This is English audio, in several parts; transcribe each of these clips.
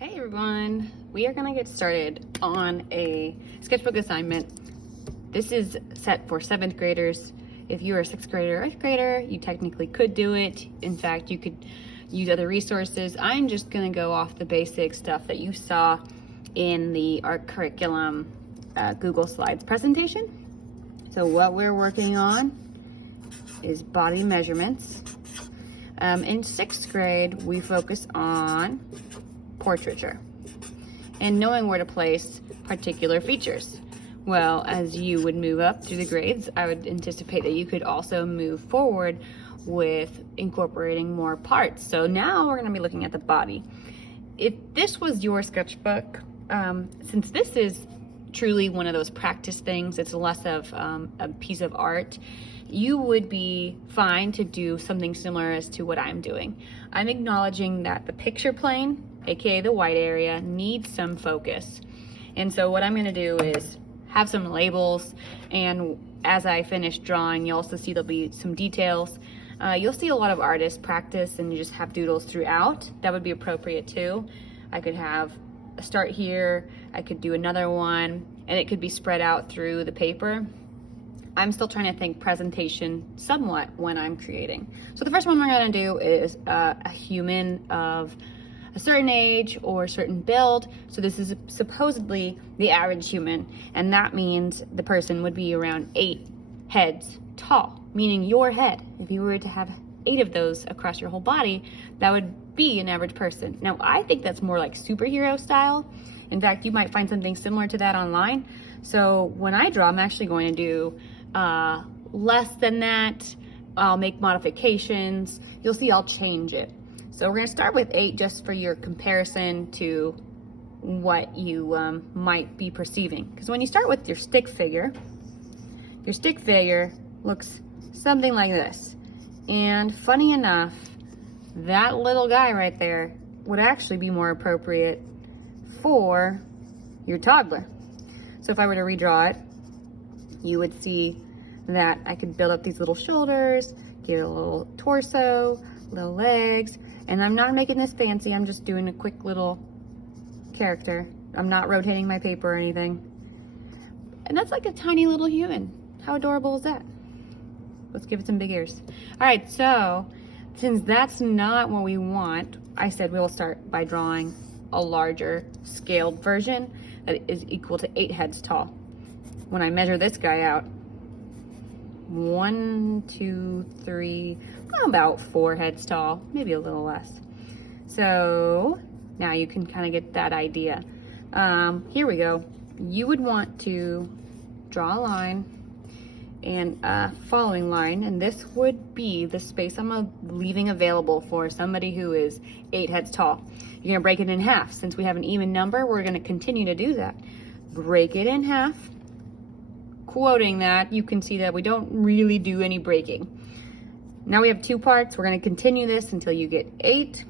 Hey everyone, we are gonna get started on a sketchbook assignment. This is set for 7th graders. If you are a 6th grader or 8th grader, you technically could do it. In fact, you could use other resources. I'm just gonna go off the basic stuff that you saw in the art curriculum Google Slides presentation. So what we're working on is body measurements. In 6th grade, we focus on portraiture and knowing where to place particular features. Well, as you would move up through the grades, I would anticipate that you could also move forward with incorporating more parts. So now we're going to be looking at the body. If this was your sketchbook, since this is truly one of those practice things, it's less of a piece of art, you would be fine to do something similar as to what I'm doing. I'm acknowledging that the picture plane, aka the white area, needs some focus. And so what I'm gonna do is have some labels, and as I finish drawing, you'll also see there'll be some details. You'll see a lot of artists practice and just have doodles throughout. That would be appropriate too. I could have a start here, I could do another one, and it could be spread out through the paper. I'm still trying to think presentation somewhat when I'm creating. So the first one we're gonna do is a human of a certain age or a certain build. So this is supposedly the average human, and that means the person would be around 8 heads tall, meaning your head. If you were to have 8 of those across your whole body, that would be an average person. Now, I think that's more like superhero style. In fact, you might find something similar to that online. So when I draw, I'm actually going to do less than that. I'll make modifications. You'll see I'll change it. So we're gonna start with 8 just for your comparison to what you might be perceiving. Because when you start with your stick figure looks something like this. And funny enough, that little guy right there would actually be more appropriate for your toddler. So if I were to redraw it, you would see that I could build up these little shoulders, give it a little torso, little legs, and I'm not making this fancy, I'm just doing a quick little character. I'm not rotating my paper or anything. And that's like a tiny little human. How adorable is that? Let's give it some big ears. All right, so since that's not what we want, I said we'll start by drawing a larger scaled version that is equal to 8 heads tall. When I measure this guy out, 1, 2, 3, about 4 heads tall, maybe a little less. So now you can kind of get that idea. Here we go. You would want to draw a line and a following line, and this would be the space I'm leaving available for somebody who is 8 heads tall. You're gonna break it in half. Since we have an even number, we're gonna continue to do that. Break it in half. Quoting that, you can see that we don't really do any breaking. Now we have 2 parts. We're going to continue this until you get 8.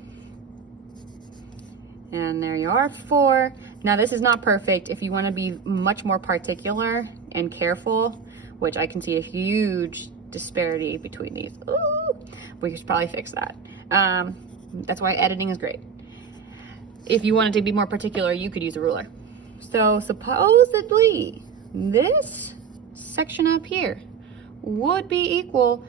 And there you are, 4. Now this is not perfect. If you want to be much more particular and careful, which I can see a huge disparity between these. Ooh, we should probably fix that. That's why editing is great. If you wanted to be more particular, you could use a ruler. So supposedly, this section up here would be equal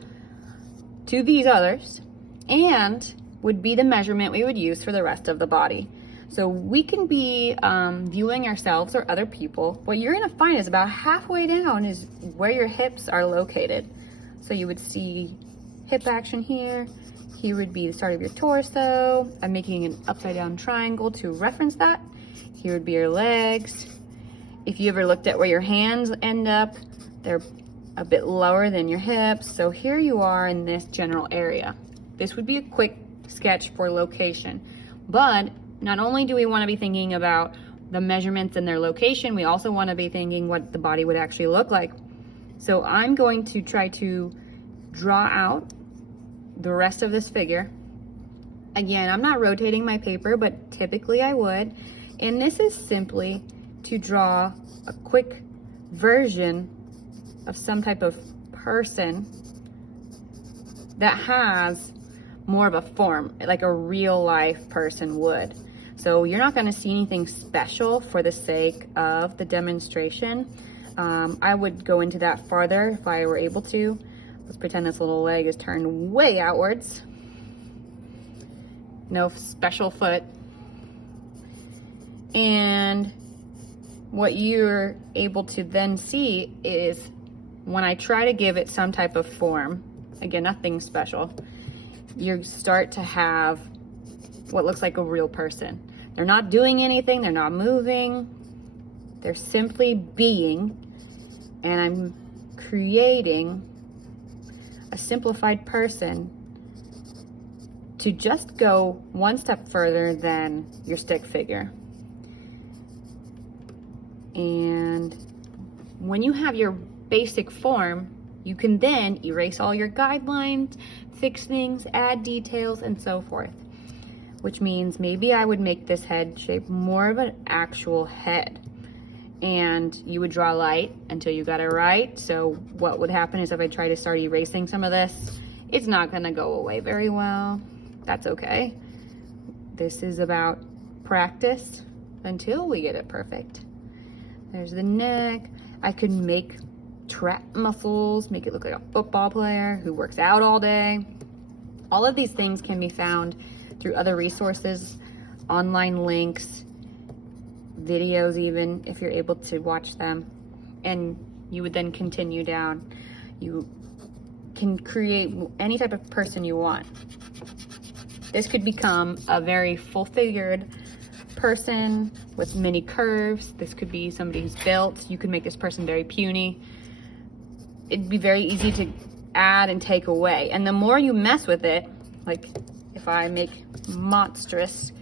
to these others and would be the measurement we would use for the rest of the body. So we can be viewing ourselves or other people. What you're gonna find is about halfway down is where your hips are located. So you would see hip action here. Here would be the start of your torso. I'm making an upside down triangle to reference that. Here would be your legs. If you ever looked at where your hands end up, they're a bit lower than your hips. So here you are in this general area. This would be a quick sketch for location. But not only do we want to be thinking about the measurements and their location, we also want to be thinking what the body would actually look like. So I'm going to try to draw out the rest of this figure. Again, I'm not rotating my paper, but typically I would. And this is simply to draw a quick version of some type of person that has more of a form, like a real life person would. So you're not gonna see anything special for the sake of the demonstration. I would go into that farther if I were able to. Let's pretend this little leg is turned way outwards. No special foot. And what you're able to then see is when I try to give it some type of form, again, nothing special, you start to have what looks like a real person. They're not doing anything, they're not moving, they're simply being, and I'm creating a simplified person to just go one step further than your stick figure. And when you have your basic form, you can then erase all your guidelines, fix things, add details, and so forth. Which means maybe I would make this head shape more of an actual head. And you would draw light until you got it right. So what would happen is if I try to start erasing some of this, it's not gonna go away very well. That's okay. This is about practice until we get it perfect. There's the neck. I could make trap muscles, make it look like a football player who works out all day. All of these things can be found through other resources, online links, videos even, if you're able to watch them. And you would then continue down. You can create any type of person you want. This could become a very full-figured person with many curves. This could be somebody who's built. You could make this person very puny. It'd be very easy to add and take away. And the more you mess with it, like if I make monstrous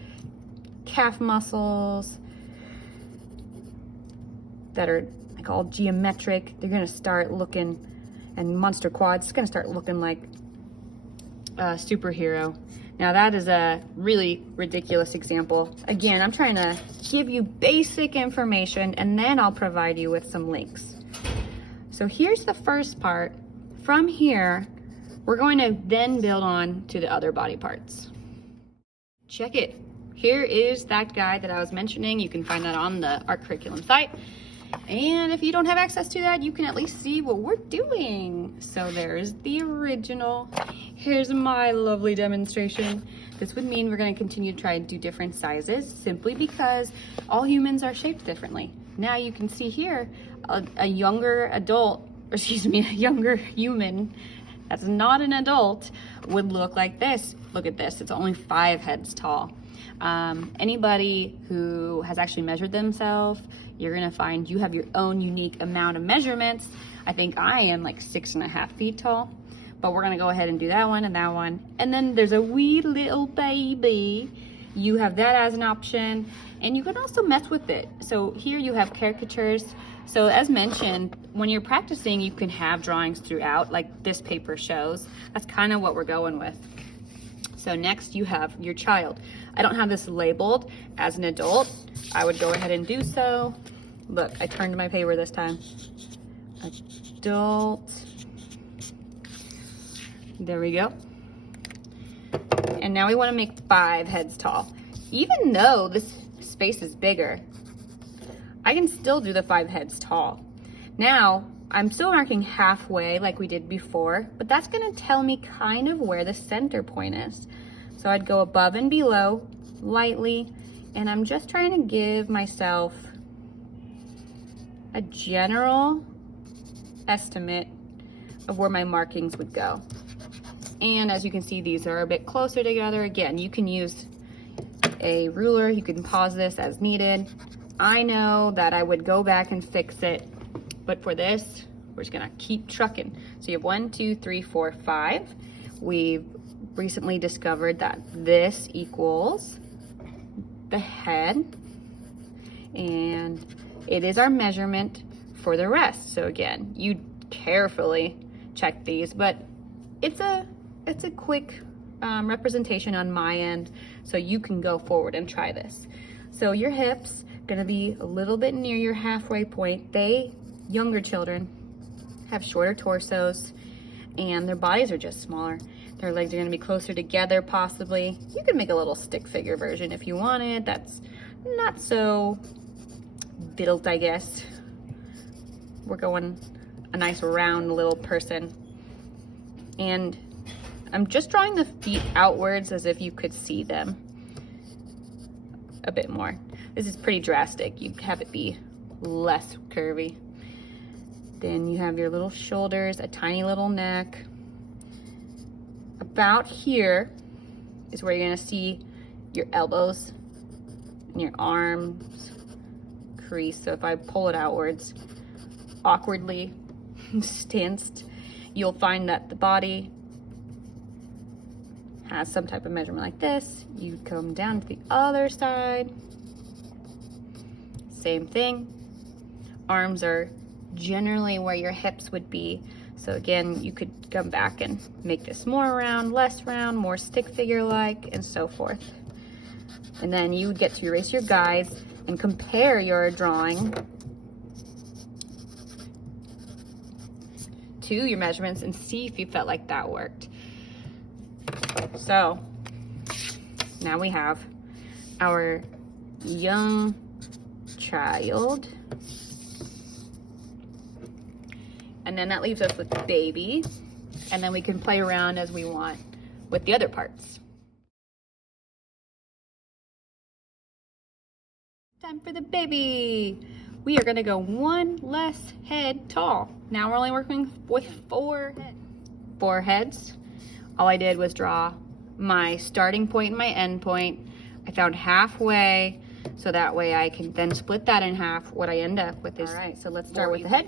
calf muscles that are like all geometric, they're gonna start looking, and monster quads, it's gonna start looking like a superhero. Now that is a really ridiculous example. Again, I'm trying to give you basic information and then I'll provide you with some links. So here's the first part. From here, we're going to then build on to the other body parts. Check it. Here is that guide that I was mentioning. You can find that on the art curriculum site. And if you don't have access to that, you can at least see what we're doing. So there's the original. Here's my lovely demonstration. This would mean we're going to continue to try and do different sizes simply because all humans are shaped differently. Now you can see here a younger adult, or excuse me, a younger human that's not an adult would look like this. Look at this, it's only 5 heads tall. Anybody who has actually measured themselves, you're gonna find you have your own unique amount of measurements. I think I am like 6.5 feet tall, but we're gonna go ahead and do that one and that one. And then there's a wee little baby. You have that as an option, and you can also mess with it. So here you have caricatures. So as mentioned, when you're practicing, you can have drawings throughout, like this paper shows. That's kind of what we're going with. So next you have your child. I don't have this labeled as an adult. I would go ahead and do so. Look, I turned my paper this time. Adult. There we go. And now we want to make 5 heads tall. Even though this space is bigger, I can still do the 5 heads tall. Now, I'm still marking halfway like we did before, but that's gonna tell me kind of where the center point is. So I'd go above and below lightly, and I'm just trying to give myself a general estimate of where my markings would go. And as you can see, these are a bit closer together. Again, you can use a ruler. You can pause this as needed. I know that I would go back and fix it, but for this, we're just gonna keep trucking. So you have 1, 2, 3, 4, 5. We've recently discovered that this equals the head, and it is our measurement for the rest. So again, you carefully check these, but it's a quick representation on my end, so you can go forward and try this. So your hips gonna be a little bit near your halfway point. Younger children have shorter torsos and their bodies are just smaller. Their legs are gonna be closer together possibly. You can make a little stick figure version if you wanted. That's not so built, I guess. We're going a nice round little person. And I'm just drawing the feet outwards as if you could see them a bit more. This is pretty drastic. You have it be less curvy. Then you have your little shoulders, a tiny little neck. About here is where you're gonna see your elbows and your arms crease. So if I pull it outwards, awkwardly stanced, you'll find that the body has some type of measurement like this. You come down to the other side. Same thing. Arms are generally where your hips would be. So again, you could come back and make this more round, less round, more stick figure-like, and so forth. And then you would get to erase your guides and compare your drawing to your measurements and see if you felt like that worked. So now we have our young child. And then that leaves us with baby. And then we can play around as we want with the other parts. Time for the baby. We are gonna go one less head tall. Now we're only working with four heads. All I did was draw my starting point and my end point. I found halfway, so that way I can then split that in half. What I end up with is, all right, so let's start with the head.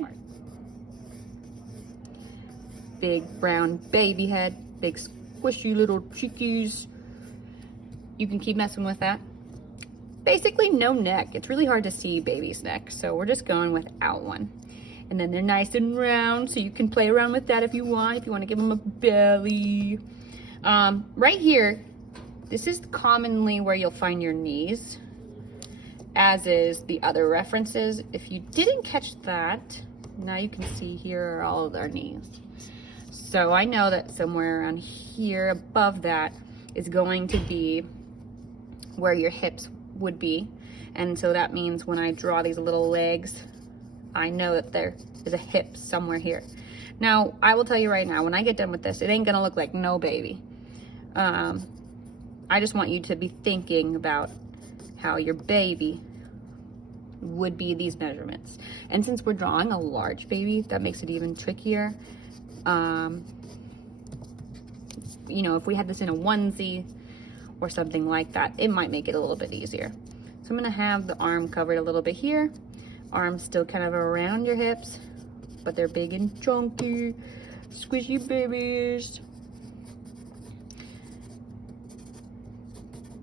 Big brown baby head, big squishy little cheekies. You can keep messing with that. Basically no neck. It's really hard to see baby's neck, so we're just going without one. And then they're nice and round, so you can play around with that if you want to give them a belly. Right here, this is commonly where you'll find your knees, as is the other references. If you didn't catch that, now you can see here are all of our knees. So I know that somewhere around here above that is going to be where your hips would be. And so that means when I draw these little legs, I know that there is a hip somewhere here. Now, I will tell you right now, when I get done with this, it ain't gonna look like no baby. I just want you to be thinking about how your baby would be these measurements. And since we're drawing a large baby, that makes it even trickier. You know, if we had this in a onesie or something like that, it might make it a little bit easier. So I'm gonna have the arm covered a little bit here. Arms still kind of around your hips, but they're big and chunky, squishy babies.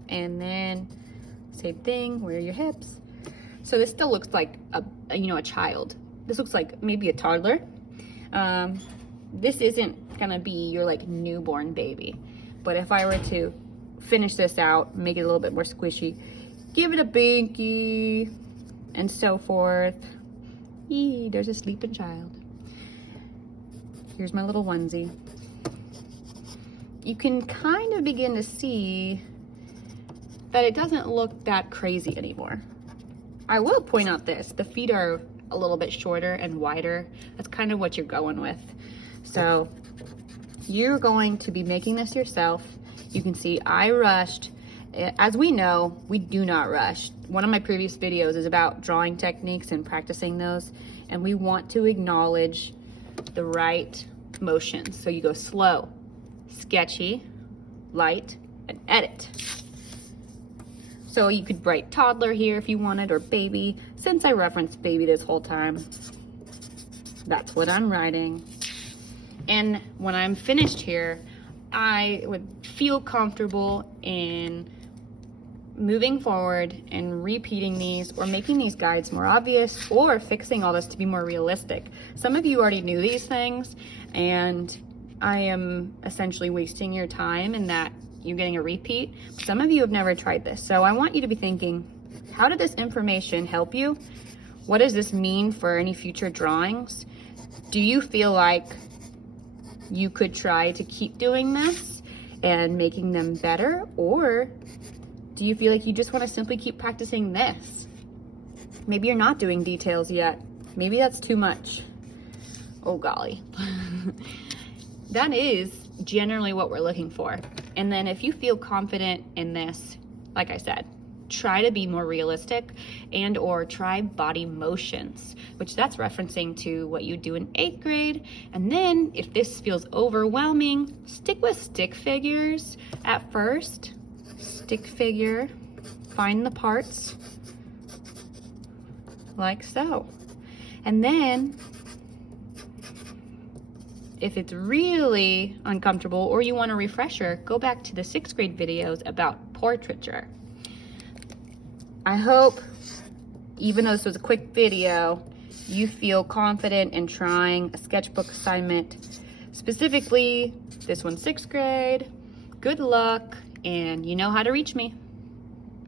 And then same thing, where are your hips? So this still looks like a child. This looks like maybe a toddler. This isn't gonna be your like newborn baby, but if I were to finish this out, make it a little bit more squishy, give it a binky, and so forth. Eee, there's a sleeping child. Here's my little onesie. You can kind of begin to see that it doesn't look that crazy anymore. I will point out this, the feet are a little bit shorter and wider. That's kind of what you're going with. So you're going to be making this yourself. You can see I rushed. As we know, we do not rush. One of my previous videos is about drawing techniques and practicing those, and we want to acknowledge the right motions. So you go slow, sketchy, light, and edit. So you could write toddler here if you wanted, or baby. Since I referenced baby this whole time, that's what I'm writing. And when I'm finished here, I would feel comfortable in moving forward and repeating these, or making these guides more obvious, or fixing all this to be more realistic. Some of you already knew these things, and I am essentially wasting your time in that you're getting a repeat. Some of you have never tried this. So I want you to be thinking, how did this information help you? What does this mean for any future drawings? Do you feel like you could try to keep doing this? and making them better? Or do you feel like you just want to simply keep practicing this? Maybe you're not doing details yet. Maybe that's too much. Oh golly. That is generally what we're looking for. And then if you feel confident in this, like I said, try to be more realistic and or try body motions, which that's referencing to what you do in 8th grade. And then if this feels overwhelming, stick with stick figures at first. Stick figure, find the parts like so. And then if it's really uncomfortable or you want a refresher, go back to the 6th grade videos about portraiture. I hope, even though this was a quick video, you feel confident in trying a sketchbook assignment, specifically this one's 6th grade. Good luck, and you know how to reach me.